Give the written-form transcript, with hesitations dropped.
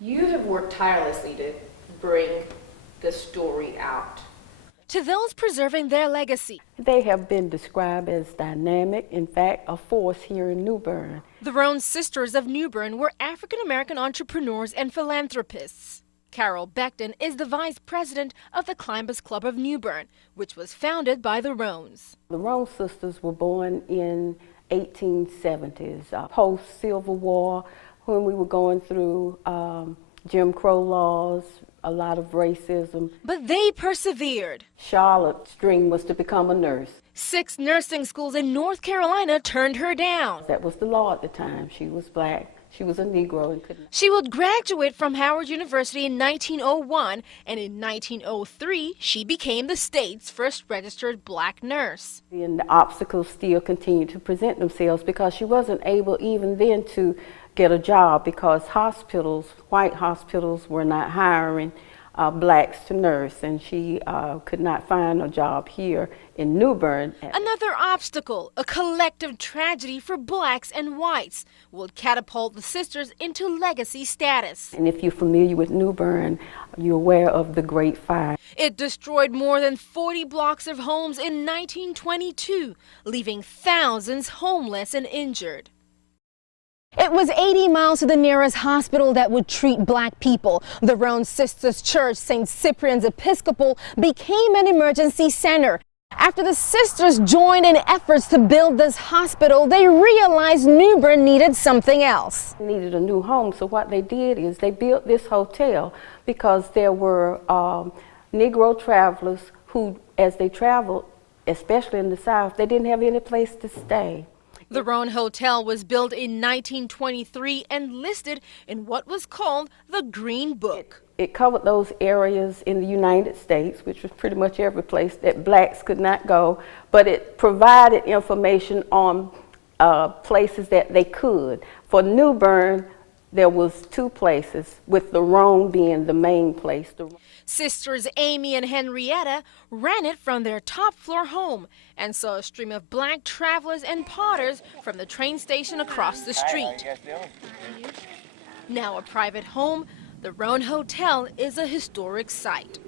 You have worked tirelessly to bring the story out. To those preserving their legacy, they have been described as dynamic, in fact, a force here in New Bern. The Rhones sisters of New Bern were African-American entrepreneurs and philanthropists. Carol Beckton is the vice president of the Climbers Club of New Bern, which was founded by the Rhones. The Rhones sisters were born in 1870s, post-Civil War, when we were going through Jim Crow laws, a lot of racism. But they persevered. Charlotte's dream was to become a nurse. 6 nursing schools in North Carolina turned her down. That was the law at the time. She was black. She was a Negro and couldn't. She would graduate from Howard University in 1901, and in 1903, she became the state's first registered black nurse. And the obstacles still continued to present themselves because she wasn't able even then to get a job because hospitals, white hospitals, were not hiring blacks to nurse, and she could not find a job here in New Bern. Another obstacle, a collective tragedy for blacks and whites, would catapult the sisters into legacy status. And if you're familiar with New Bern, you're aware of the Great Fire. It destroyed more than 40 blocks of homes in 1922, leaving thousands homeless and injured. It was 80 miles to the nearest hospital that would treat black people. The Rhones Sisters Church, St. Cyprian's Episcopal, became an emergency center. After the sisters joined in efforts to build this hospital, they realized New Bern needed something else. They needed a new home, so what they did is they built this hotel because there were Negro travelers who, as they traveled, especially in the South, they didn't have any place to stay. The Rhone Hotel was built in 1923 and listed in what was called the Green Book. It covered those areas in the United States, which was pretty much every place that blacks could not go, but it provided information on places that they could. For New Bern, there was 2 places, with the Rhone being the main place. Sisters Amy and Henrietta ran it from their top-floor home and saw a stream of black travelers and potters from the train station across the street. Now a private home, the Rhone Hotel is a historic site.